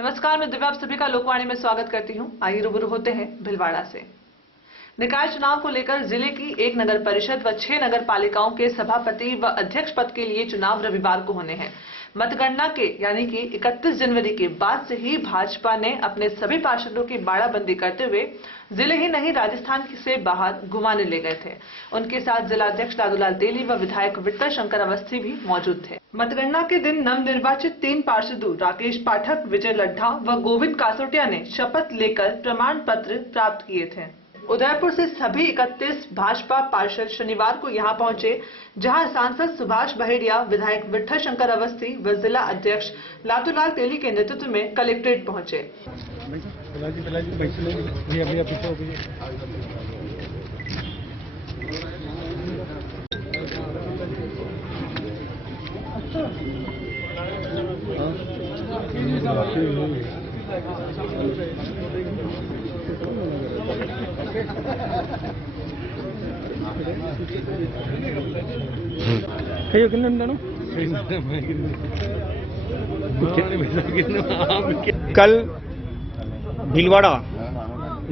नमस्कार, मैं दिव्या आप सभी का लोकवाणी में स्वागत करती हूं। आइए रूबरू होते हैं भीलवाड़ा से। निकाय चुनाव को लेकर जिले की 1 नगर परिषद व 6 नगर पालिकाओं के सभापति व अध्यक्ष पद के लिए चुनाव रविवार को होने हैं। मतगणना के यानी कि 31 जनवरी के बाद से ही भाजपा ने अपने सभी पार्षदों की बाड़ाबंदी करते हुए जिले ही नहीं राजस्थान से बाहर घुमाने ले गए थे। उनके साथ जिलाध्यक्ष लादूलाल तेली व विधायक विट्ठल शंकर अवस्थी भी मौजूद थे। मतगणना के दिन नवनिर्वाचित 3 पार्षदों राकेश पाठक, विजय लड्ढा व गोविंद कासोटिया ने शपथ लेकर प्रमाण पत्र प्राप्त किए थे। उदयपुर से सभी 31 भाजपा पार्षद शनिवार को यहां पहुंचे, जहां सांसद सुभाष बहेड़िया, विधायक विट्ठल शंकर अवस्थी व जिला अध्यक्ष लादूलाल तेली के नेतृत्व में कलेक्ट्रेट पहुंचे। कल भीलवाड़ा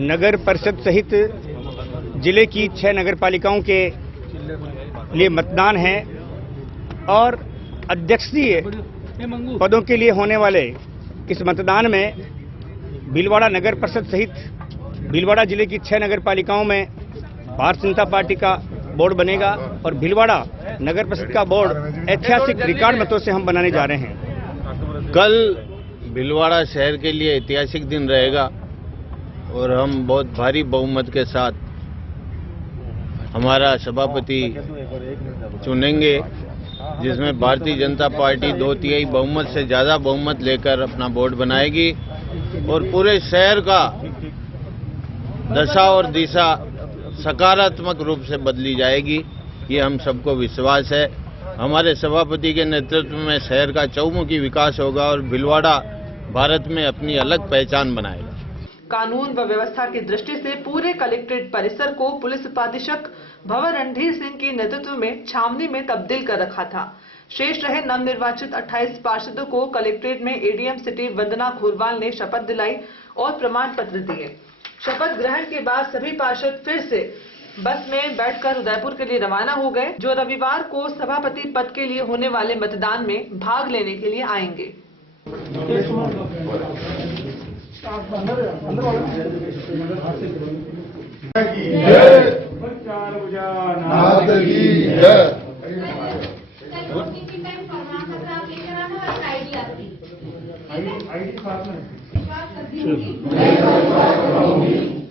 नगर परिषद सहित जिले की 6 नगर पालिकाओं के लिए मतदान है और अध्यक्षीय पदों के लिए होने वाले इस मतदान में भीलवाड़ा नगर परिषद सहित भीलवाड़ा जिले की 6 नगर पालिकाओं में भारतीय जनता पार्टी का बोर्ड बनेगा और भीलवाड़ा नगर परिषद का बोर्ड ऐतिहासिक रिकॉर्ड मतों से हम बनाने जा रहे हैं। कल भीलवाड़ा शहर के लिए ऐतिहासिक दिन रहेगा और हम बहुत भारी बहुमत के साथ हमारा सभापति चुनेंगे, जिसमें भारतीय जनता पार्टी 2/3 बहुमत से ज़्यादा बहुमत लेकर अपना बोर्ड बनाएगी और पूरे शहर का दशा और दिशा सकारात्मक रूप से बदली जाएगी। ये हम सबको विश्वास है। हमारे सभापति के नेतृत्व में शहर का चहुमुखी विकास होगा और भीलवाड़ा भारत में अपनी अलग पहचान बनाएगा। कानून व व्यवस्था की दृष्टि से पूरे कलेक्ट्रेट परिसर को पुलिस उपाधीक्षक भंवर रणधीर सिंह के नेतृत्व में छावनी में तब्दील कर रखा था। शेष रहे नवनिर्वाचित 28 पार्षदों को कलेक्ट्रेट में एडीएम सिटी वंदना खोरवाल ने शपथ दिलाई और प्रमाण पत्र दिए। शपथ ग्रहण के बाद सभी पार्षद फिर से बस में बैठकर उदयपुर के लिए रवाना हो गए, जो रविवार को सभापति पद के लिए होने वाले मतदान में भाग लेने के लिए आएंगे।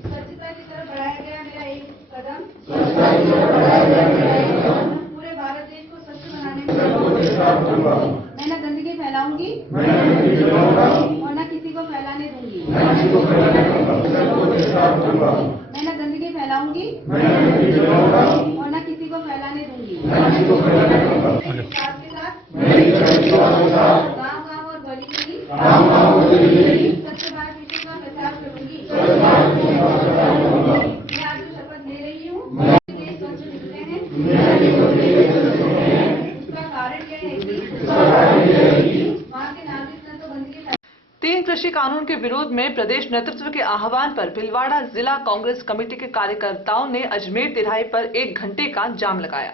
स्वच्छता की तरफ बढ़ाया गया मेरा एक कदम, पूरे भारत देश को स्वच्छ बनाने में मैं न गंदगी फैलाऊंगी और न किसी को फैलाने दूंगी। मैं न गंदगी फैलाऊंगी और न किसी को फैलाने दूंगी। साथ के साथ गाँव और गली स्वच्छ भारत मिशन का प्रचार करूंगी। मैं आज शपथ ले रही हूँ, देश स्वच्छ दिखते हैं। उसका कारण यह है कि वहाँ के नागरिक न तो गंदगी 3 कृषि कानून के विरोध में प्रदेश नेतृत्व के आह्वान पर भीलवाड़ा जिला कांग्रेस कमेटी के कार्यकर्ताओं ने अजमेर तिराहे पर 1 घंटे का जाम लगाया।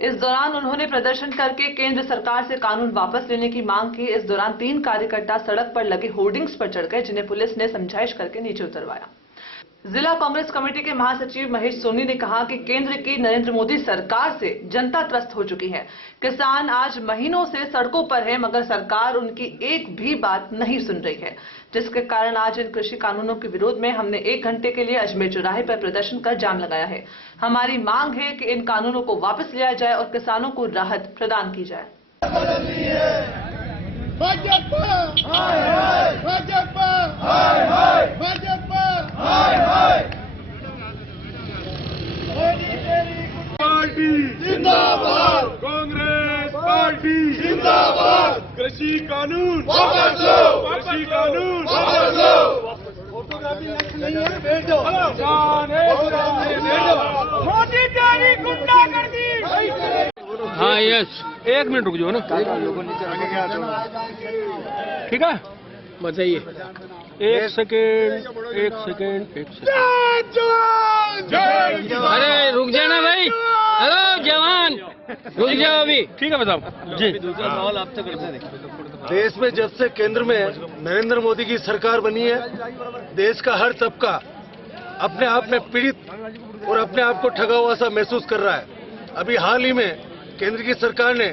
इस दौरान उन्होंने प्रदर्शन करके केंद्र सरकार से कानून वापस लेने की मांग की। इस दौरान 3 कार्यकर्ता सड़क पर लगे होर्डिंग्स पर चढ़ गए, जिन्हें पुलिस ने समझाइश करके नीचे उतरवाया। जिला कांग्रेस कमेटी के महासचिव महेश सोनी ने कहा कि केंद्र की नरेंद्र मोदी सरकार से जनता त्रस्त हो चुकी है। किसान आज महीनों से सड़कों पर है, मगर सरकार उनकी एक भी बात नहीं सुन रही है, जिसके कारण आज इन कृषि कानूनों के विरोध में हमने 1 घंटे के लिए अजमेर चौराहे पर प्रदर्शन कर जाम लगाया है। हमारी मांग है कि इन कानूनों को वापस लिया जाए और किसानों को राहत प्रदान की जाए। भाजपा हाय हाय, भाजपा हाय हाय, भाजपा हाय हाय। मोदी तेरी पार्टी जिंदाबाद, कांग्रेस पार्टी जिंदाबाद। कृषि कानून वापस लो, कृषि कानून वापस लो। फोटोग्राफी नहीं है, बैठ जाओ। मोदी तेरी गुंडागर्दी। हाँ यस, 1 मिनट रुक जाओ ना, ठीक है। बताइए। एक सेकेंड। अरे रुक जाना भाई। हेलो जवान, रुक जाओ अभी। ठीक है बताओ जी। दूसरा सवाल आपसे करते हैं। देश में जब से केंद्र में नरेंद्र मोदी की सरकार बनी है, देश का हर तबका अपने आप में पीड़ित और अपने आप को ठगा हुआ सा महसूस कर रहा है। अभी हाल ही में केंद्र की सरकार ने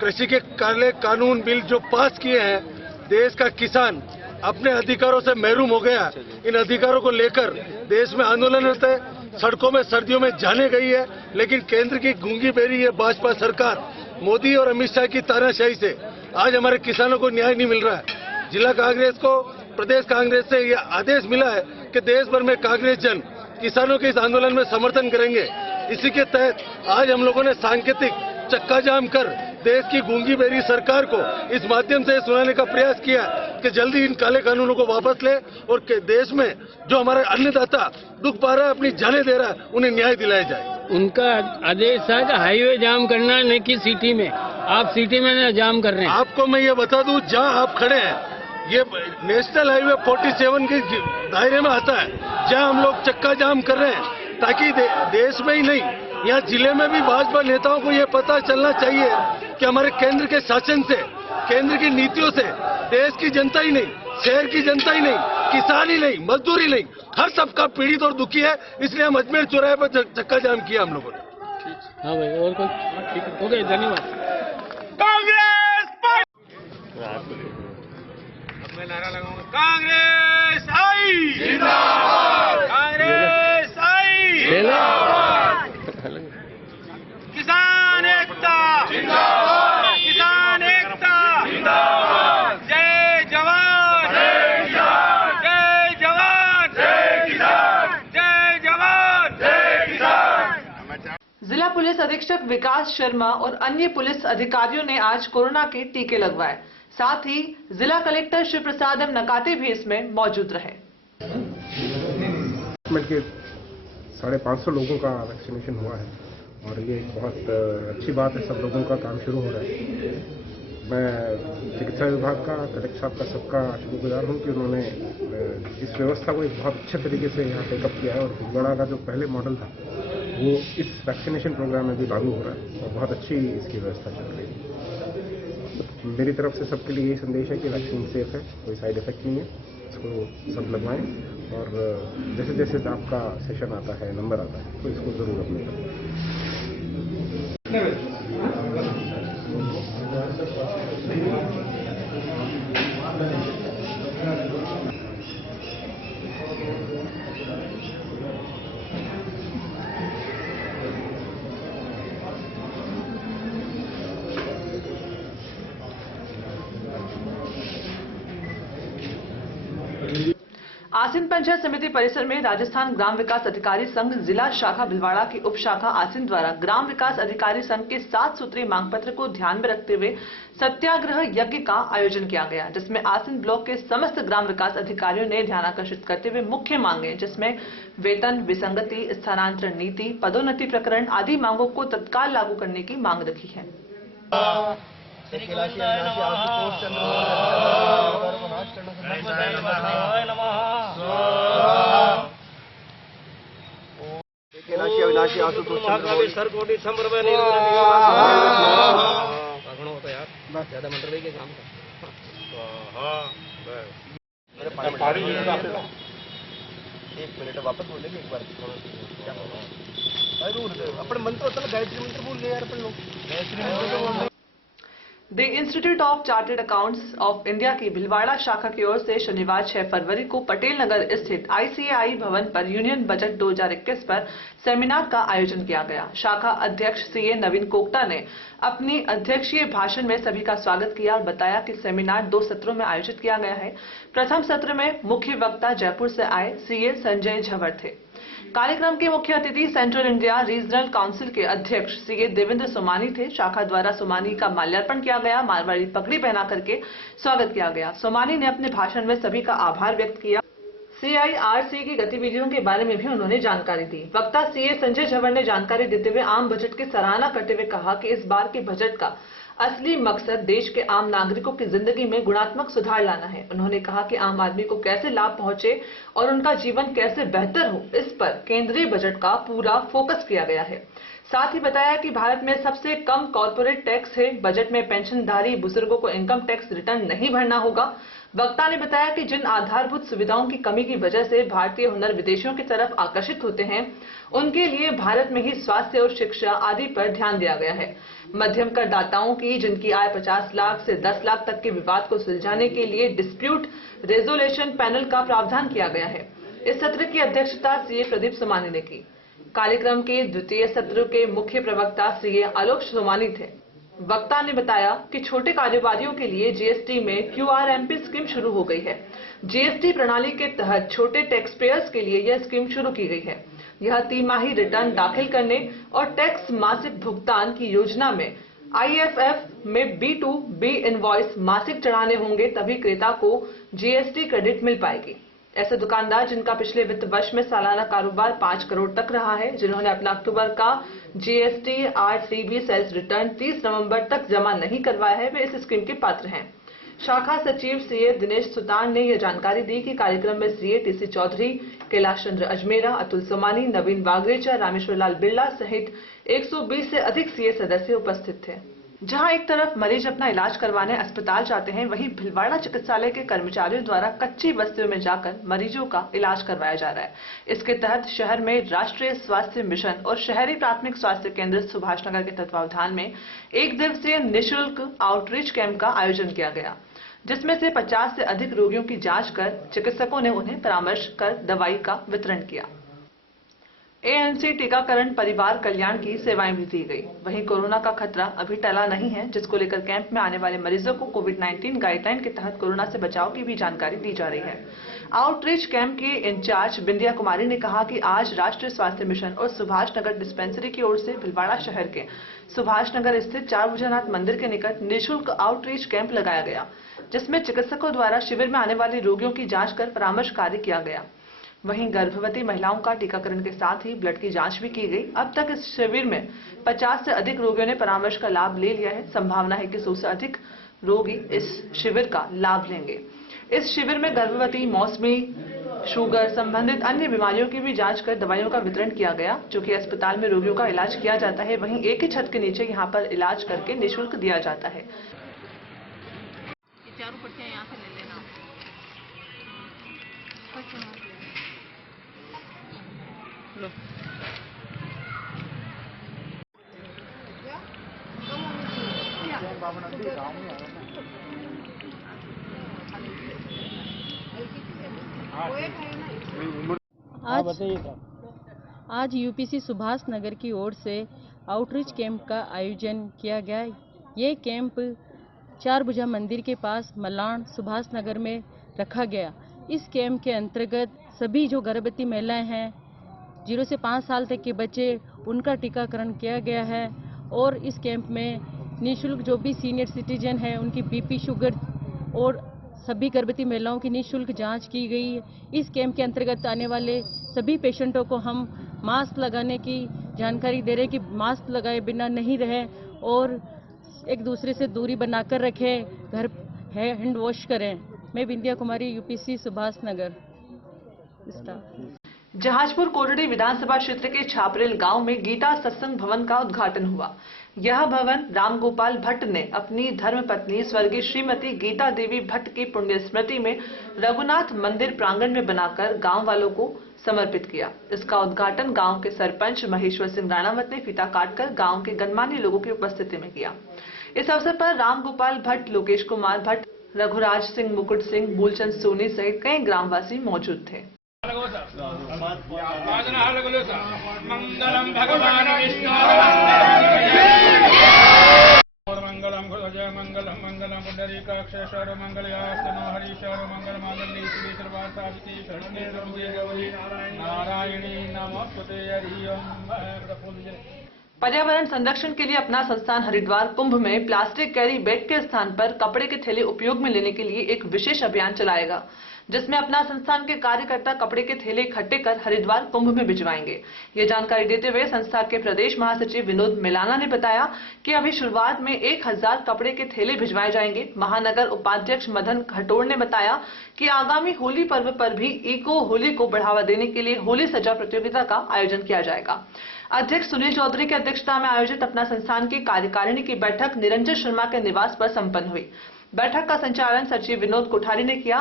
कृषि के काले कानून बिल जो पास किए हैं, देश का किसान अपने अधिकारों से महरूम हो गया। इन अधिकारों को लेकर देश में आंदोलन होते हैं, सड़कों में सर्दियों में जाने गई है, लेकिन केंद्र की गूंगी बेरी ये भाजपा सरकार मोदी और अमित शाह की तानाशाही से आज हमारे किसानों को न्याय नहीं मिल रहा है। जिला कांग्रेस को प्रदेश कांग्रेस से यह आदेश मिला है कि देश भर में कांग्रेस जन किसानों के इस आंदोलन में समर्थन करेंगे। इसी के तहत आज हम लोगों ने सांकेतिक चक्का जाम कर देश की गूंगी बेरी सरकार को इस माध्यम से सुनाने का प्रयास किया कि जल्दी इन काले कानूनों को वापस ले और के देश में जो हमारा अन्नदाता दुख पा रहा है, अपनी जाने दे रहा है, उन्हें न्याय दिलाया जाए। उनका आदेश था कि हाईवे जाम करना नहीं कि सिटी में। आप सिटी में जाम कर रहे हैं। आपको मैं ये बता दूं, जहां आप खड़े हैं ये नेशनल हाईवे 47 के दायरे में आता है, जहां हम लोग चक्का जाम कर रहे हैं ताकि देश में ही नहीं, यहाँ जिले में भी भाजपा नेताओं को ये पता चलना चाहिए कि हमारे केंद्र के शासन से, केंद्र की नीतियों से देश की जनता ही नहीं, शहर की जनता ही नहीं, किसान ही नहीं, मजदूर ही नहीं, हर सबका पीड़ित और दुखी है। इसलिए हम अजमेर चौराहे पर चक्का जाम किया हम लोगों ने। हाँ भाई, और कोई? ठीक है, ओके, धन्यवाद। कांग्रेस मैं नारा लगाऊंगा, कांग्रेस आई जिंदाबाद, कांग्रेस आई जिंदाबाद, किसान एकता जिंदाबाद, किसान एकता जिंदाबाद, जय जवान जय किसान, जय जवान जय किसान, जय जवान जय किसान। जिला पुलिस अधीक्षक विकास शर्मा और अन्य पुलिस अधिकारियों ने आज कोरोना के टीके लगवाए। साथ ही जिला कलेक्टर शिव प्रसाद एम नकाते भी इसमें मौजूद रहे। के 550 लोगों का वैक्सीनेशन हुआ है और ये एक बहुत अच्छी बात है। सब लोगों का काम शुरू हो रहा है। मैं चिकित्सा विभाग का, कलेक्टर साहब का, सबका शुक्रगुजार हूँ कि उन्होंने इस व्यवस्था को एक बहुत अच्छे तरीके से यहाँ टेकअप किया है। और भीलवाड़ा का जो पहले मॉडल था वो इस वैक्सीनेशन प्रोग्राम में भी लागू हो रहा है और बहुत अच्छी इसकी व्यवस्था चल रही है। मेरी तरफ से सबके लिए यही संदेश है कि वैक्सीन सेफ है, कोई साइड इफेक्ट नहीं है, इसको सब लगवाएं। और जैसे जैसे आपका सेशन आता है, नंबर आता है, तो इसको जरूर अपने आसीन पंचायत समिति परिसर में राजस्थान ग्राम विकास अधिकारी संघ जिला शाखा भिलवाड़ा की उप शाखा आसीन द्वारा ग्राम विकास अधिकारी संघ के 7 सूत्रीय मांग पत्र को ध्यान में रखते हुए सत्याग्रह यज्ञ का आयोजन किया गया, जिसमें आसीन ब्लॉक के समस्त ग्राम विकास अधिकारियों ने ध्यानाकर्षित करते हुए मुख्य मांगे, जिसमें वेतन विसंगति, स्थानांतरण नीति, पदोन्नति प्रकरण आदि मांगों को तत्काल लागू करने की मांग रखी है। ज्यादा मंत्र के काम एक मिनट वापस बोलेंगे एक बार। अपन मंत्र होता है, गायत्री मंत्र बोल रहे यार अपन लोग। गायत्री मंत्र बोल। The institute of chartered accounts of India की भिलवाड़ा शाखा की ओर से शनिवार 6 फरवरी को पटेल नगर स्थित ICAI भवन पर यूनियन बजट 2021 पर सेमिनार का आयोजन किया गया। शाखा अध्यक्ष CA नवीन कोकटा ने अपनी अध्यक्षीय भाषण में सभी का स्वागत किया और बताया कि सेमिनार 2 सत्रों में आयोजित किया गया है। प्रथम सत्र में मुख्य वक्ता जयपुर से आए CA संजय झवर थे। कार्यक्रम के मुख्य अतिथि सेंट्रल इंडिया रीजनल काउंसिल के अध्यक्ष CA देवेंद्र सोमानी थे। शाखा द्वारा सोमानी का माल्यार्पण किया गया, मारवाड़ी पगड़ी पहना करके स्वागत किया गया। सोमानी ने अपने भाषण में सभी का आभार व्यक्त किया। CIRC की गतिविधियों के बारे में भी उन्होंने जानकारी दी। वक्ता CA संजय झवर ने जानकारी देते हुए आम बजट की सराहना करते हुए कहा कि इस बार के बजट का असली मकसद देश के आम नागरिकों की जिंदगी में गुणात्मक सुधार लाना है। उन्होंने कहा कि आम आदमी को कैसे लाभ पहुंचे और उनका जीवन कैसे बेहतर हो, इस पर केंद्रीय बजट का पूरा फोकस किया गया है। साथ ही बताया कि भारत में सबसे कम कॉर्पोरेट टैक्स है। बजट में पेंशनधारी बुजुर्गों को इनकम टैक्स रिटर्न नहीं भरना होगा। वक्ता ने बताया कि जिन आधारभूत सुविधाओं की कमी की वजह से भारतीय हुनर विदेशियों की तरफ आकर्षित होते हैं, उनके लिए भारत में ही स्वास्थ्य और शिक्षा आदि पर ध्यान दिया गया है। मध्यम करदाताओं की जिनकी आय 50 लाख से 10 लाख तक के विवाद को सुलझाने के लिए डिस्प्यूट रेजोल्यूशन पैनल का प्रावधान किया गया है। इस सत्र की अध्यक्षता सीए प्रदीप सोमानी ने की। कार्यक्रम के द्वितीय सत्र के मुख्य प्रवक्ता सीए आलोक सोमानी थे। वक्ता ने बताया कि छोटे कारोबारियों के लिए जीएसटी में QRMP स्कीम शुरू हो गई है। जीएसटी प्रणाली के तहत छोटे टैक्स पेयर्स के लिए यह स्कीम शुरू की गई है। यह तिमाही रिटर्न दाखिल करने और टैक्स मासिक भुगतान की योजना में IFF में B2B इनवॉइस मासिक चढ़ाने होंगे, तभी क्रेता को जीएसटी क्रेडिट मिल पाएगी। ऐसे दुकानदार जिनका पिछले वित्त वर्ष में सालाना कारोबार 5 करोड़ तक रहा है, जिन्होंने अपना अक्टूबर का जीएसटी RTB सेल्स रिटर्न 30 नवंबर तक जमा नहीं करवाया है, वे इस स्कीम के पात्र हैं। शाखा सचिव सीए दिनेश सुतार ने यह जानकारी दी कि कार्यक्रम में सीए TC चौधरी, कैलाश चंद्र अजमेरा, अतुल सोमानी, नवीन वागरेचा, रामेश्वर लाल बिरला सहित 120 से अधिक सीए सदस्य उपस्थित थे। जहां एक तरफ मरीज अपना इलाज करवाने अस्पताल जाते हैं, वहीं भिलवाड़ा चिकित्सालय के कर्मचारियों द्वारा कच्ची बस्तियों में जाकर मरीजों का इलाज करवाया जा रहा है। इसके तहत शहर में राष्ट्रीय स्वास्थ्य मिशन और शहरी प्राथमिक स्वास्थ्य केंद्र सुभाष नगर के तत्वावधान में 1 दिवसीय निःशुल्क आउटरीच कैंप का आयोजन किया गया, जिसमें से 50 से अधिक रोगियों की जांच कर चिकित्सकों ने उन्हें परामर्श कर दवाई का वितरण किया। ANC टीकाकरण परिवार कल्याण की सेवाएं भी दी गई। वहीं कोरोना का खतरा अभी टला नहीं है, जिसको लेकर कैंप में आने वाले मरीजों को कोविड-19 गाइडलाइन के तहत कोरोना से बचाव की भी जानकारी दी जा रही है। आउटरीच कैंप के इंचार्ज बिंदिया कुमारी ने कहा कि आज राष्ट्रीय स्वास्थ्य मिशन और सुभाष नगर डिस्पेंसरी की ओर से भिलवाड़ा शहर के सुभाष नगर स्थित चार भुजानाथ मंदिर के निकट निःशुल्क आउटरीच कैंप लगाया गया, जिसमें चिकित्सकों द्वारा शिविर में आने वाले रोगियों की जांच कर परामर्श कार्य किया गया। वहीं गर्भवती महिलाओं का टीकाकरण के साथ ही ब्लड की जांच भी की गई। अब तक इस शिविर में 50 से अधिक रोगियों ने परामर्श का लाभ ले लिया है। संभावना है कि 100 से अधिक रोगी इस शिविर का लाभ लेंगे। इस शिविर में गर्भवती, मौसमी, शुगर संबंधित अन्य बीमारियों की भी जांच कर दवाइयों का वितरण किया गया, जो कि अस्पताल में रोगियों का इलाज किया जाता है, वहीं एक ही छत के नीचे यहाँ पर इलाज करके निःशुल्क दिया जाता है। चारों पर्चियां यहाँ से ले लेना। लो। आज यूपीसी सुभाष नगर की ओर से आउटरीच कैंप का आयोजन किया गया। ये कैंप चार भुजा मंदिर के पास मलाण सुभाष नगर में रखा गया। इस कैंप के अंतर्गत सभी जो गर्भवती महिलाएं हैं, 0 से 5 साल तक के बच्चे, उनका टीकाकरण किया गया है। और इस कैंप में निःशुल्क जो भी सीनियर सिटीजन है, उनकी बीपी, शुगर और सभी गर्भवती महिलाओं की निःशुल्क जांच की गई। इस कैंप के अंतर्गत आने वाले सभी पेशेंटों को हम मास्क लगाने की जानकारी दे रहे हैं कि मास्क लगाए बिना नहीं रहें और एक दूसरे से दूरी बनाकर रखें, घर हैंड वॉश करें। मैं बिंदिया कुमारी, यूपीसी सुभाष नगर। जहाजपुर कोटड़ी विधानसभा क्षेत्र के छापरेल गांव में गीता सत्संग भवन का उद्घाटन हुआ। यह भवन रामगोपाल भट्ट ने अपनी धर्मपत्नी स्वर्गीय श्रीमती गीता देवी भट्ट की पुण्य स्मृति में रघुनाथ मंदिर प्रांगण में बनाकर गांव वालों को समर्पित किया। इसका उद्घाटन गांव के सरपंच महेश्वर सिंह राणावत ने फीता काटकर गांव के गणमान्य लोगों की उपस्थिति में किया। इस अवसर पर रामगोपाल भट्ट, लोकेश कुमार भट्ट, रघुराज सिंह, मुकुट सिंह, मूलचंद सोनी सहित कई ग्रामवासी मौजूद थे। मंगलम भगवान विष्णु मंगलम जय मंगलम मंगलम पुंडरीकाक्षेश्वर मंगलयास्तनो हरीश्वर मंगल मांगल्ये शिवे सर्वार्थसाधिके शरण्ये त्र्यंबके गौरी नारायणी नमोस्तुते। हरि ओम। पर्यावरण संरक्षण के लिए अपना संस्थान हरिद्वार कुंभ में प्लास्टिक कैरी बैग के स्थान पर कपड़े के थैले उपयोग में लेने के लिए एक विशेष अभियान चलाएगा। जिसमें अपना संस्थान के कार्यकर्ता कपड़े के थैले इकट्ठे कर हरिद्वार कुंभ में भिजवाएंगे। ये जानकारी देते हुए संस्था के प्रदेश महासचिव विनोद मिलाना ने बताया कि अभी शुरुआत में 1000 कपड़े के थैले भिजवाए जाएंगे। महानगर उपाध्यक्ष मदन खटोड़ ने बताया कि आगामी होली पर्व पर भी इको होली को बढ़ावा देने के लिए होली सजा प्रतियोगिता का आयोजन किया जाएगा। अध्यक्ष सुनील चौधरी की अध्यक्षता में आयोजित अपना संस्थान की कार्यकारिणी की बैठक निरंजन शर्मा के निवास पर संपन्न हुई। बैठक का संचालन सचिव विनोद कोठारी ने किया।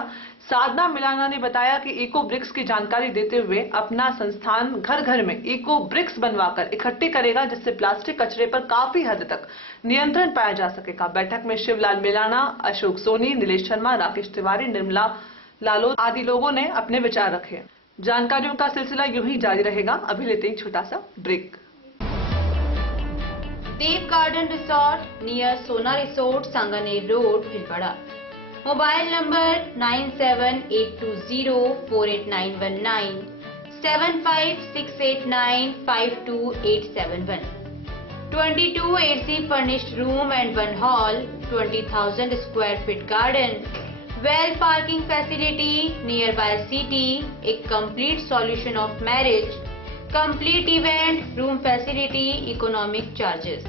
साधना मिलाना ने बताया कि इको ब्रिक्स की जानकारी देते हुए अपना संस्थान घर घर में इको ब्रिक्स बनवाकर इकट्ठी करेगा, जिससे प्लास्टिक कचरे पर काफी हद तक नियंत्रण पाया जा सकेगा। बैठक में शिवलाल मिलाना, अशोक सोनी, नीलेश शर्मा, राकेश तिवारी, निर्मला लालो आदि लोगों ने अपने विचार रखे। जानकारियों का सिलसिला यूं ही जारी रहेगा। अभी लेते हैं छोटा सा ब्रेक। देव गार्डन रिसोर्ट नियर सोना resort, Sanganer road, Bhilwara. Mobile number 9782048919, 7568952871, 22 AC furnished room and 1 hall, 20,000 square feet garden, well parking facility nearby city, a complete solution of marriage, complete event, room facility, economic charges.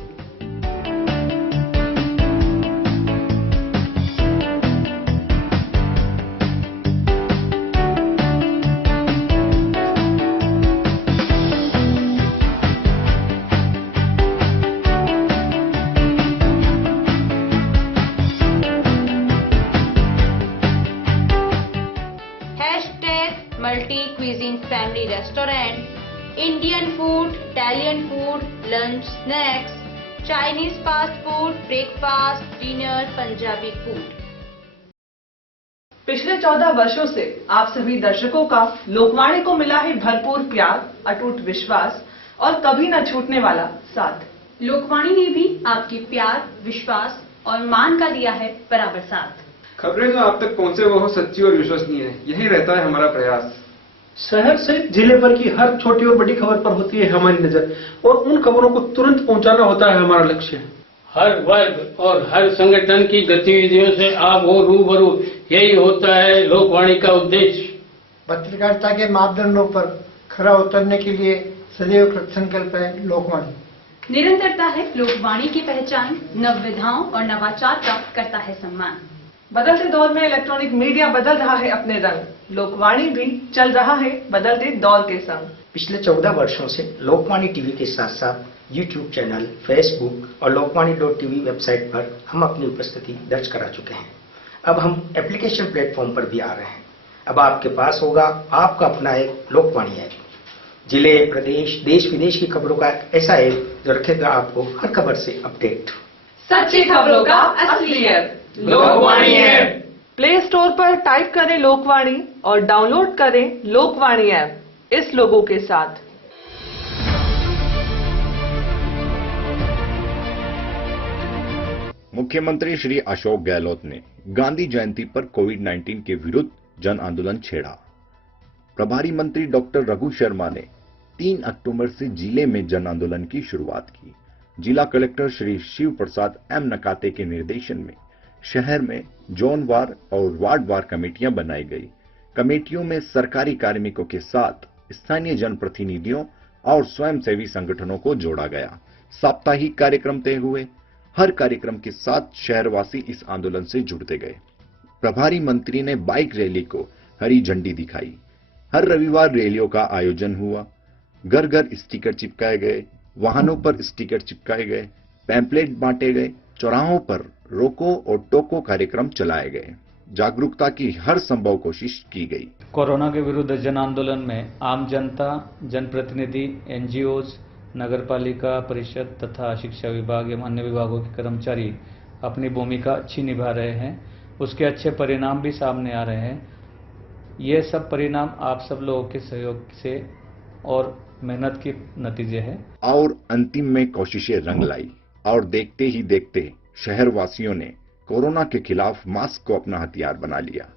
Multi cuisine family restaurant, Indian food, Italian food, lunch, snacks, Chinese fast food, breakfast, dinner, Punjabi food. पिछले 14 वर्षों से आप सभी दर्शकों का लोकवाणी को मिला है भरपूर प्यार, अटूट विश्वास और कभी न छूटने वाला साथ। लोकवाणी ने भी आपके प्यार, विश्वास और मान का दिया है बराबर साथ। खबरें जो आप तक पहुंचे वो हो सच्ची और विश्वसनीय है, यही रहता है हमारा प्रयास। शहर से जिले भर की हर छोटी और बड़ी खबर पर होती है हमारी नजर और उन खबरों को तुरंत पहुंचाना होता है हमारा लक्ष्य। हर वर्ग और हर संगठन की गतिविधियों से आप हो रूबरू, यही होता है लोकवाणी का उद्देश्य। पत्रकारिता के मापदंडों पर खरा उतरने के लिए सदैव कृतसंकल्प है लोकवाणी। निरंतरता है लोकवाणी की पहचान, नवविधाओं और नवाचार का करता है सम्मान। बदलते दौर में इलेक्ट्रॉनिक मीडिया बदल रहा है अपने रंग, लोकवाणी भी चल रहा है बदलते दौर के संग। पिछले 14 वर्षों से लोकवाणी टीवी के साथ साथ यूट्यूब चैनल, फेसबुक और लोकवाणी.tv वेबसाइट पर हम अपनी उपस्थिति दर्ज करा चुके हैं। अब हम एप्लीकेशन प्लेटफॉर्म पर भी आ रहे हैं। अब आपके पास होगा आपका अपना एक लोकवाणी ऐप, जिले, प्रदेश, देश विदेश की खबरों का ऐसा ऐप जो रखेगा आपको हर खबर से अपडेट। सच्ची खबरों का असली app Lokvani app. Play store पर टाइप करें लोकवाणी और डाउनलोड करें लोकवाणी ऐप इस लोगों के साथ। मुख्यमंत्री श्री अशोक गहलोत ने गांधी जयंती पर कोविड-19 के विरुद्ध जन आंदोलन छेड़ा। प्रभारी मंत्री डॉक्टर रघु शर्मा ने 3 अक्टूबर से जिले में जन आंदोलन की शुरुआत की। जिला कलेक्टर श्री शिव प्रसाद एम नकाते के निर्देशन में शहर में जोनवार और वार्डवार कमेटियां बनाई गई। कमेटियों में सरकारी कार्मिकों के साथ स्थानीय जनप्रतिनिधियों और स्वयंसेवी संगठनों को जोड़ा गया। साप्ताहिक कार्यक्रम तय हुए। हर कार्यक्रम के साथ शहरवासी इस आंदोलन से जुड़ते गए। प्रभारी मंत्री ने बाइक रैली को हरी झंडी दिखाई। हर रविवार रैलियों का आयोजन हुआ। घर घर स्टिकर चिपकाए गए, वाहनों पर स्टिकर चिपकाए गए, पैम्पलेट बांटे गए, चौराहों पर रोको और टोको कार्यक्रम चलाए गए। जागरूकता की हर संभव कोशिश की गई। कोरोना के विरुद्ध जन आंदोलन में आम जनता, जनप्रतिनिधि, एनजीओज, नगरपालिका परिषद तथा शिक्षा विभाग एवं अन्य विभागों के कर्मचारी अपनी भूमिका अच्छी निभा रहे हैं। उसके अच्छे परिणाम भी सामने आ रहे हैं। ये सब परिणाम आप सब लोगों के सहयोग से और मेहनत के नतीजे हैं। और अंतिम में कोशिशें रंग लाई और देखते ही देखते शहरवासियों ने कोरोना के खिलाफ मास्क को अपना हथियार बना लिया।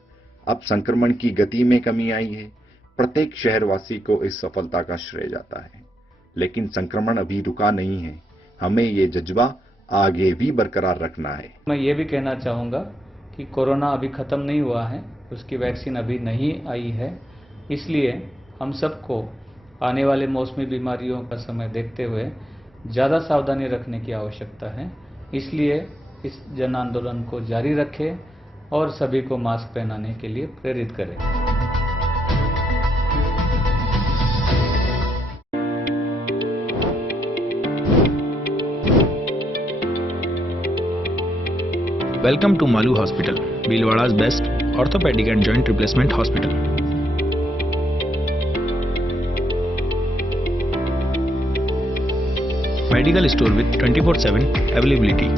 अब संक्रमण की गति में कमी आई है। प्रत्येक शहरवासी को इस सफलता का श्रेय जाता है। लेकिन संक्रमण अभी रुका नहीं है। हमें ये जज्बा आगे भी बरकरार रखना है। मैं ये भी कहना चाहूँगा कि कोरोना अभी खत्म नहीं हुआ है। उसकी वैक्सीन अभी नहीं आई है। इसलिए हम सबको आने वाले मौसमी बीमारियों का समय देखते हुए ज़्यादा सावधानी रखने की आवश्यकता है। इसलिए इस जन आंदोलन को जारी रखें और सभी को मास्क पहनाने के लिए प्रेरित करें। Welcome to Malu Hospital, Bhilwada's best orthopedic and joint replacement hospital. Medical store with 24/7 availability.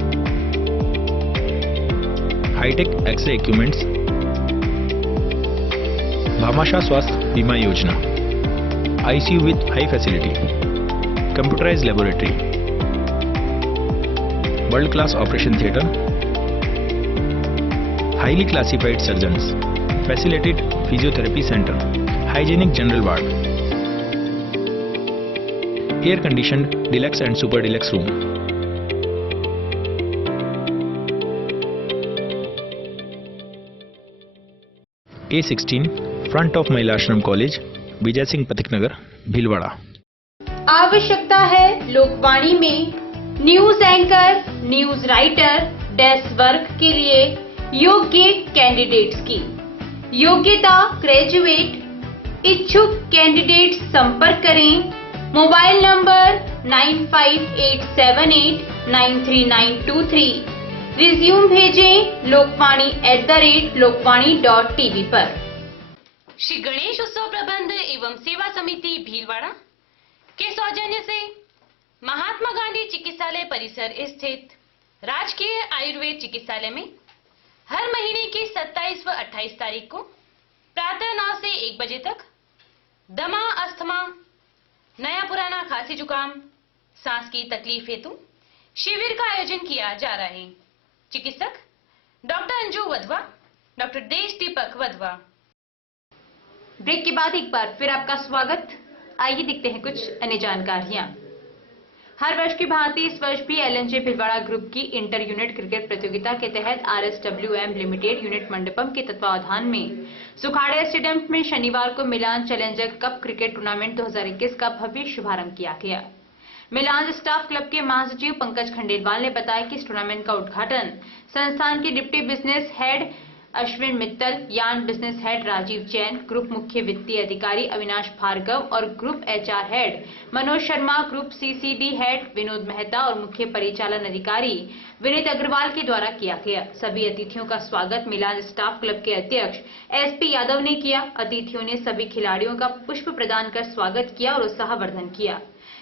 High-tech X-ray equipments. Bhamasha Swasth Bima Yojana. ICU with high facility. Computerized laboratory. World-class operation theatre. Highly classified surgeons, facilitated physiotherapy center, hygienic general ward, air-conditioned deluxe and super deluxe room. A16, front of Mahila Ashram College, Vijay Singh Pathik Nagar, Bhilwada. आवश्यकता है लोकवाणी में news anchor, news writer, desk work के लिए योग्य candidates की। योग्यता graduate. इच्छुक candidate संपर्क करें। Mobile number 9587893923। रिज्यूम भेजें lokvani@lokvani.tv पर। श्री गणेश उत्सव प्रबंध एवं सेवा समिति भीलवाड़ा के सौजन्य से महात्मा गांधी चिकित्सालय परिसर स्थित राजकीय आयुर्वेद चिकित्सालय में हर महीने की 27 व 28 तारीख को प्रातः 9 से 1 बजे तक दमा, अस्थमा, नया पुराना खांसी जुकाम, सांस की तकलीफ हेतु शिविर का आयोजन किया जा रहा है। चिकित्सक डॉक्टर अंजू वधवा, डॉक्टर देश दीपक वधवा। ब्रेक के बाद एक बार फिर आपका स्वागत। आइए देखते हैं कुछ अन्य जानकारियां। हर वर्ष की भांति इस वर्ष भी एलएनजे भिलवाड़ा ग्रुप की इंटर यूनिट क्रिकेट प्रतियोगिता के तहत RSWM लिमिटेड यूनिट मंडपम के तत्वावधान में सुखाड़े स्टेडियम में शनिवार को मिलान चैलेंजर कप क्रिकेट टूर्नामेंट 2021 का भव्य शुभारंभ किया गया। मिलान स्टाफ क्लब के महासचिव पंकज खंडेलवाल ने बताया कि इस टूर्नामेंट का उद्घाटन संस्थान के deputy business head Ashwin Mittal, यान business head Rajeev Jain, group मुख्य वित्तीय अधिकारी अविनाश भार्गव और group HR head Manoj Sharma, group CCD head Vinod Mehta और मुख्य परिचालन अधिकारी विनीत अग्रवाल के द्वारा किया गया। सभी अतिथियों का स्वागत मिलान स्टाफ क्लब के अध्यक्ष SP यादव ने किया। अतिथियों ने सभी खिलाड़ियों का पुष्प प्रदान कर स्वागत किया और उत्साहवर्धन किया।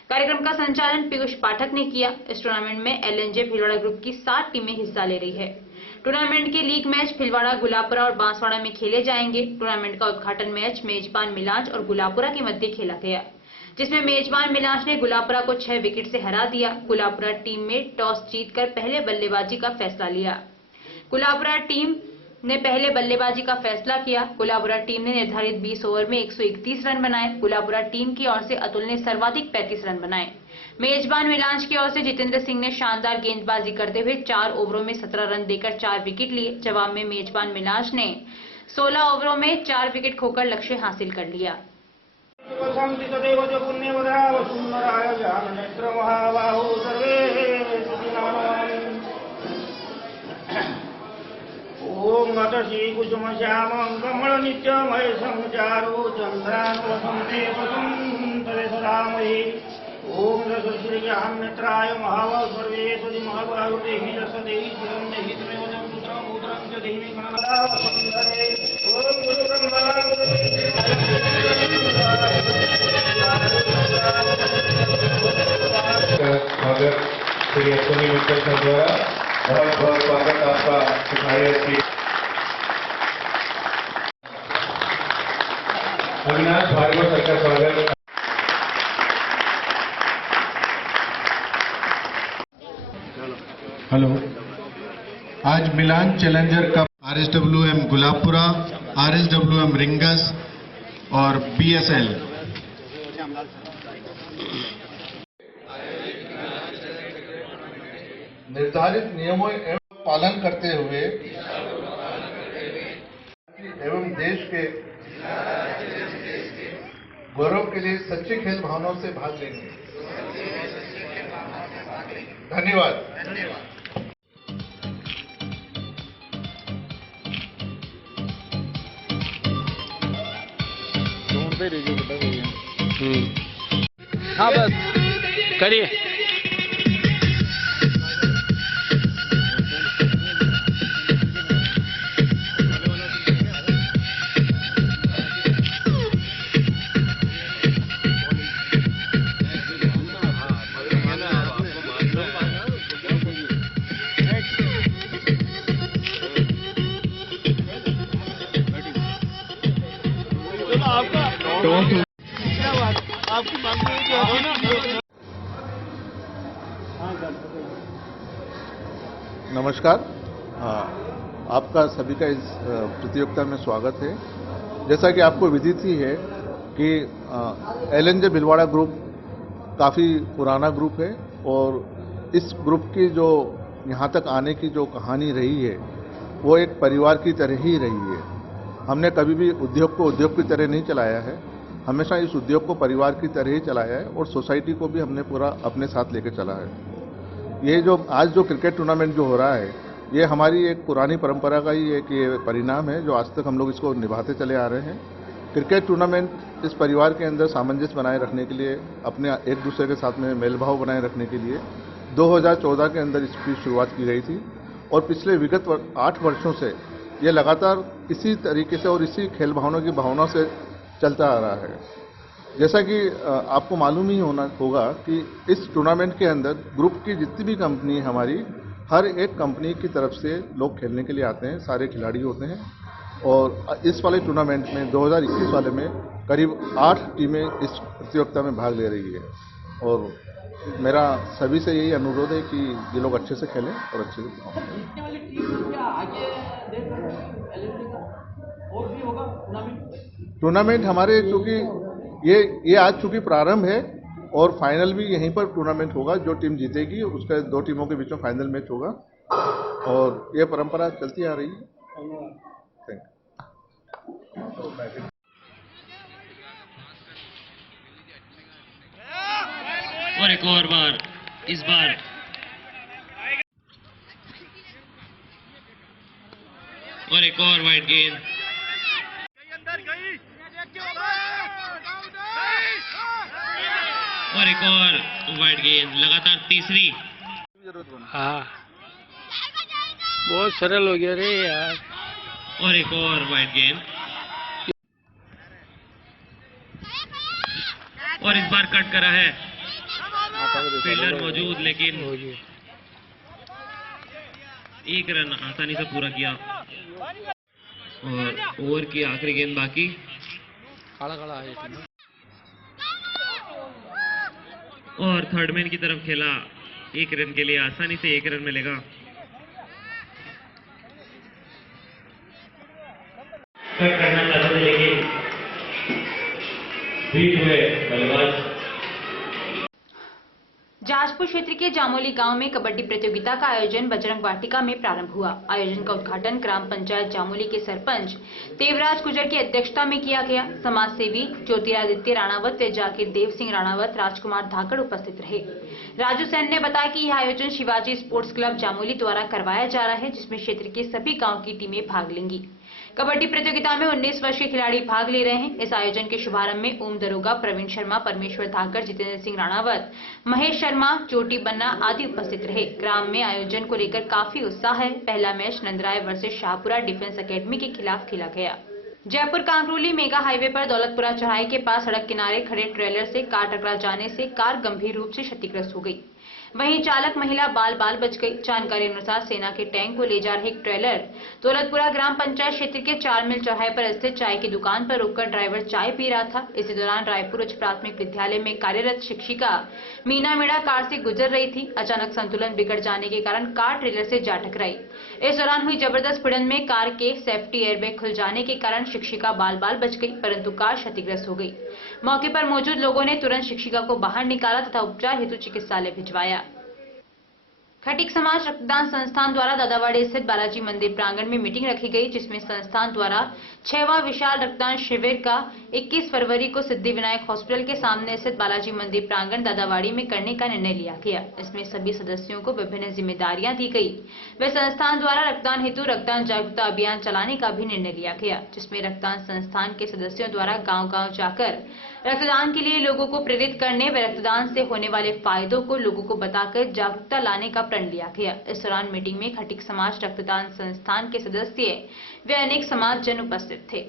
कार्यक्रम का संचालन पीयूष पाठक ने किया। इस टूर्नामेंट में एलएनजे भिलवाड़ा ग्रुप की 7 टीमें हिस्सा ले रही है। टूर्नामेंट के लीग मैच भिलवाड़ा, गुलापुरा और बांसवाड़ा में खेले जाएंगे। टूर्नामेंट का उद्घाटन मैच मेजबान मिलांच और गुलापुरा के मध्य खेला गया, जिसमें मेजबान मिलांच ने गुलापुरा को 6 विकेट से हरा दिया। गुलापुरा टीम में टॉस जीतकर पहले बल्लेबाजी का फैसला लिया। गुलापुरा टीम ने पहले बल्लेबाजी का फैसला किया। गुलापुरा टीम ने निर्धारित 20 ओवर में 131 रन बनाए। गुलापुरा टीम की ओर से अतुल ने सर्वाधिक 35 रन बनाए। मेजबान मिलांच की ओर से जितेंद्र सिंह ने शानदार गेंदबाजी करते हुए 4 ओवरों में 17 रन देकर 4 विकेट लिए। जवाब में मेजबान मिलांच ने 16 ओवरों में 4 विकेट खोकर लक्ष्य हासिल कर लिया। ओम श्री कुसुम श्यामं कमल नित्यमय संचारो चंद्रानुसंते सुंदरे सदामहि। ओम श्री ज्ञान नेत्राय महावाह सर्वे सदि महावाहुदेहि रसदेहि शिवं देहि त्रिवदं पुत्रं पुत्रं च देहि गणनादा सुंदरे। ओम गुरु ब्रह्मा स्वागत श्री अश्विनी मित्तल सर द्वारा बहुत बहुत स्वागत आपका सुखाड़े की। अविनाश भार्गव सर का स्वागत। हेलो, आज मिलान challenger cup RSWM Gulapura, RSWM Ringas और BSL निर्धारित नियमों एवं पालन करते हुए एवं देश के गौरव के लिए सच्ची खेल भावनाओं से भाग लेंगे। धन्यवाद। हाँ बस करिए। नमस्कार, आपका सभी का इस प्रतियोगिता में स्वागत है। जैसा कि आपको विदित ही है कि एलएनजे भिलवाड़ा ग्रुप काफ़ी पुराना ग्रुप है और इस ग्रुप की जो यहाँ तक आने की जो कहानी रही है वो एक परिवार की तरह ही रही है। हमने कभी भी उद्योग को उद्योग की तरह नहीं चलाया है, हमेशा इस उद्योग को परिवार की तरह ही चलाया है और सोसाइटी को भी हमने पूरा अपने साथ लेकर चला है। ये जो आज जो क्रिकेट टूर्नामेंट जो हो रहा है ये हमारी एक पुरानी परंपरा का ही एक ये परिणाम है जो आज तक हम लोग इसको निभाते चले आ रहे हैं। क्रिकेट टूर्नामेंट इस परिवार के अंदर सामंजस्य बनाए रखने के लिए, अपने एक दूसरे के साथ में मेलभाव बनाए रखने के लिए 2014 के अंदर इसकी शुरुआत की गई थी और पिछले विगत 8 वर्षों से ये लगातार इसी तरीके से और इसी खेल भावना की भावना से चलता आ रहा है। जैसा कि आपको मालूम ही होगा कि इस टूर्नामेंट के अंदर ग्रुप की जितनी भी कंपनी है हमारी, हर एक कंपनी की तरफ से लोग खेलने के लिए आते हैं, सारे खिलाड़ी होते हैं और इस वाले टूर्नामेंट में 2021 वाले में करीब 8 टीमें इस प्रतियोगिता में भाग ले रही है और मेरा सभी से यही अनुरोध है कि ये लोग अच्छे से खेलें और अच्छे से टूर्नामेंट हमारे, क्योंकि ये आज चूंकि प्रारंभ है और फाइनल भी यहीं पर टूर्नामेंट होगा। जो टीम जीतेगी उसका 2 टीमों के बीच में फाइनल मैच होगा और ये परंपरा चलती आ रही है। और एक और बार, इस बार और एक और वाइड गेंद और एक और वाइड गेंद, लगातार तीसरी। हाँ बहुत सरल हो गया रे यार। और एक और वाइड गेंद और इस बार कट करा है, फील्डर मौजूद लेकिन 1 रन आसानी से पूरा किया और ओवर की आखिरी गेंद बाकी। और थर्ड मैन की तरफ खेला, 1 रन के लिए आसानी से 1 रन मिलेगा। करना चाहते थे लेकिन बीट हुए बल्लेबाज। जाजपुर क्षेत्र के जामोली गांव में कबड्डी प्रतियोगिता का आयोजन बजरंग वाटिका में प्रारंभ हुआ। आयोजन का उद्घाटन ग्राम पंचायत जामोली के सरपंच देवराज गुजर की अध्यक्षता में किया गया। समाज सेवी ज्योतिरादित्य राणावत व जाकिर देव सिंह राणावत, राजकुमार धाकड़ उपस्थित रहे। राजू सैन ने बताया कि यह आयोजन शिवाजी स्पोर्ट्स क्लब जामोली द्वारा करवाया जा रहा है, जिसमें क्षेत्र के सभी गाँव की टीमें भाग लेंगी। कबड्डी प्रतियोगिता में 19 वर्षीय खिलाड़ी भाग ले रहे हैं। इस आयोजन के शुभारंभ में ओम दरोगा, प्रवीण शर्मा, परमेश्वर धाकर, जितेंद्र सिंह राणावत, महेश शर्मा, चोटी बन्ना आदि उपस्थित रहे। ग्राम में आयोजन को लेकर काफी उत्साह है। पहला match Nandrai versus Shahpura defence academy के खिलाफ खेला गया। जयपुर कांकरोली मेगा हाईवे पर दौलतपुरा चौराहे के पास सड़क किनारे खड़े ट्रेलर से कार टकरा जाने से कार गंभीर रूप से क्षतिग्रस्त हो गई। वहीं चालक महिला बाल बच गई। जानकारी अनुसार सेना के टैंक को ले जा रहे एक ट्रेलर दौलतपुरा ग्राम पंचायत क्षेत्र के 4 मील चौराहे पर स्थित चाय की दुकान पर रुककर ड्राइवर चाय पी रहा था। इसी दौरान रायपुर उच्च प्राथमिक विद्यालय में कार्यरत शिक्षिका मीना मीणा कार से गुजर रही थी। अचानक संतुलन बिगड़ जाने के कारण कार ट्रेलर से जा टकराई। इस दौरान हुई जबरदस्त भिड़ंत में कार के सेफ्टी एयरबैग खुल जाने के कारण शिक्षिका बाल बच गई, परंतु कार क्षतिग्रस्त हो गई। मौके पर मौजूद लोगों ने तुरंत शिक्षिका को बाहर निकाला तथा उपचार हेतु चिकित्सालय भिजवाया। खटीक समाज रक्तदान संस्थान द्वारा दादावाड़ी स्थित बालाजी मंदिर प्रांगण में मीटिंग रखी गई, जिसमें संस्थान द्वारा 6वां विशाल रक्तदान शिविर का 21 फरवरी को सिद्धिविनायक हॉस्पिटल के सामने स्थित बालाजी मंदिर प्रांगण दादावाड़ी में करने का निर्णय लिया गया। इसमें सभी सदस्यों को विभिन्न जिम्मेदारियां दी गई। वे संस्थान द्वारा रक्तदान हेतु रक्तदान जागरूकता अभियान चलाने का भी निर्णय लिया गया, जिसमें रक्तदान संस्थान के सदस्यों द्वारा गाँव-गाँव जाकर रक्तदान के लिए लोगों को प्रेरित करने व रक्तदान से होने वाले फायदों को लोगों को बताकर जागरूकता लाने का प्रण लिया गया। इस दौरान मीटिंग में खटीक समाज रक्तदान संस्थान के सदस्य व अनेक समाज जन उपस्थित थे।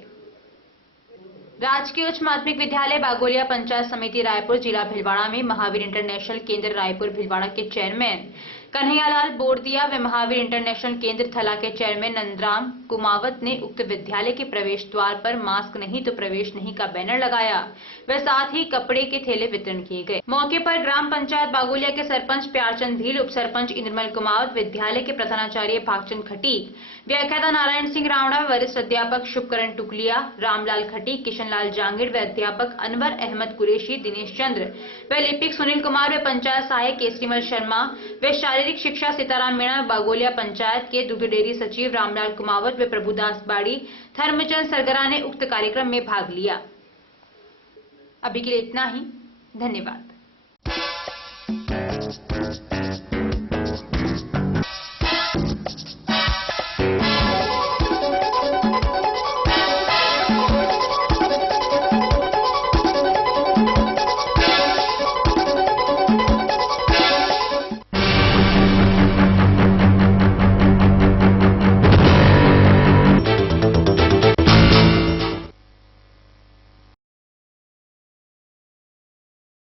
राजकीय उच्च माध्यमिक विद्यालय बागोलिया पंचायत समिति रायपुर जिला भीलवाड़ा में महावीर इंटरनेशनल केंद्र रायपुर भीलवाड़ा के चेयरमैन कन्हैयालाल बोरदिया व महावीर इंटरनेशनल केंद्र थला के चेयरमैन नंदराम कुमावत ने उक्त विद्यालय के प्रवेश द्वार पर मास्क नहीं तो प्रवेश नहीं का बैनर लगाया व साथ ही कपड़े के थैले वितरण किए गए। मौके पर ग्राम पंचायत बागोलिया के सरपंच प्यारचंद भील, उप सरपंच इंद्रमल कुमावत, विद्यालय के प्रधानाचार्य भागचंद खटीक, व्याख्याता नारायण सिंह रावणा, वरिष्ठ अध्यापक शुभकरण टुकलिया, रामलाल खटीक, किशनलाल जांगिड़ व अध्यापक अनवर अहमद कुरैशी, दिनेश चंद्र व लिपिक सुनील कुमार व पंचायत सहायक केसरीमल शर्मा व शारीरिक शिक्षा सीताराम मीणा, बागोलिया पंचायत के दूध डेयरी सचिव रामलाल कुमावत व प्रभुदास बाड़ी, धर्मचंद सरगरा ने उक्त कार्यक्रम में भाग लिया। अभी के लिए इतना ही। धन्यवाद।